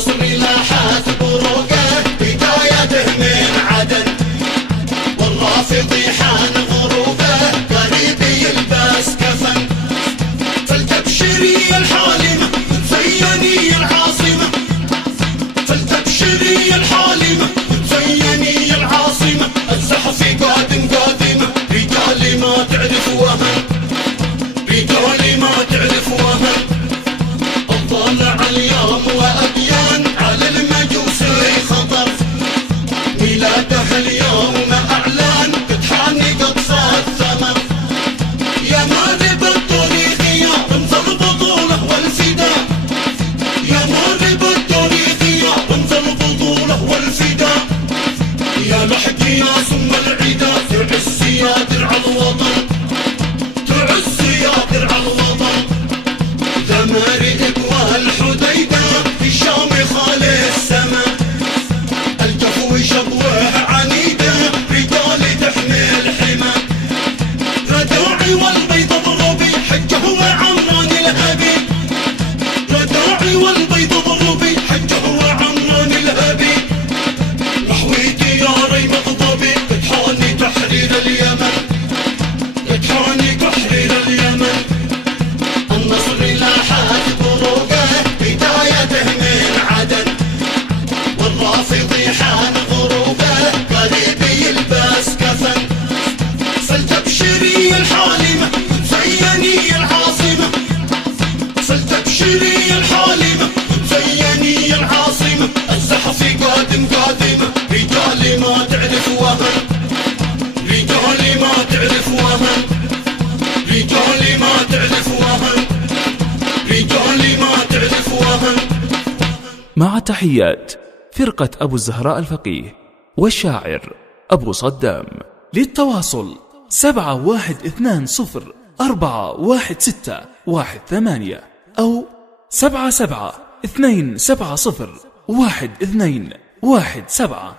النصر لاحت بروقه بدايته من عدن، والرافض حان غروبه قريب يلبس كفن. فلتبشري الحالمة زيني العاصمة، فلتبشري الحالمة زيني العاصمة. الزحف قادم قادمة، رجالي ما تعرف وهن، رجالي ما تعرف وهن. الطالع اليوم وأبيان على المجوس خطر، ميلاده اليوم أعلان قد حانق صار ثمر. يا مارب الطريق يا رمز البطولة والفداء، يا مارب الطريق يا رمز البطولة والفداء. يا لحق يا سم العدا تعز يا درع الوطن، تعز يا درع الوطن. ذمارق والحديدة الشام خالي السما، الجفو شبوه عنيدة رجال تحمي الحمى. رداعي والبيض ضربي حجه وعمران الهبي، رداعي والبيض ضربي حجه وعمران الهبي. نحويتي يا ري مغضبي تحاني تحرير اليمن، تحاني تحرير اليمن. النصر لاحت بروقه بدايته من عدن، والرافض حان غروبه قريب يلبس كفن. فلتبشري الحالمة زيني العاصمة، فلتبشري الحالمة زيني العاصمة. الزحف قادم قادمة، رجالي ما تعرف وهن، رجالي ما تعرف وهن، رجالي ما تعرف وهن، رجالي ما تعرف وهن. مع تحيات فرقة أبو الزهراء الفقيه والشاعر أبو صدام. للتواصل 7120416118 أو 77 270 1217.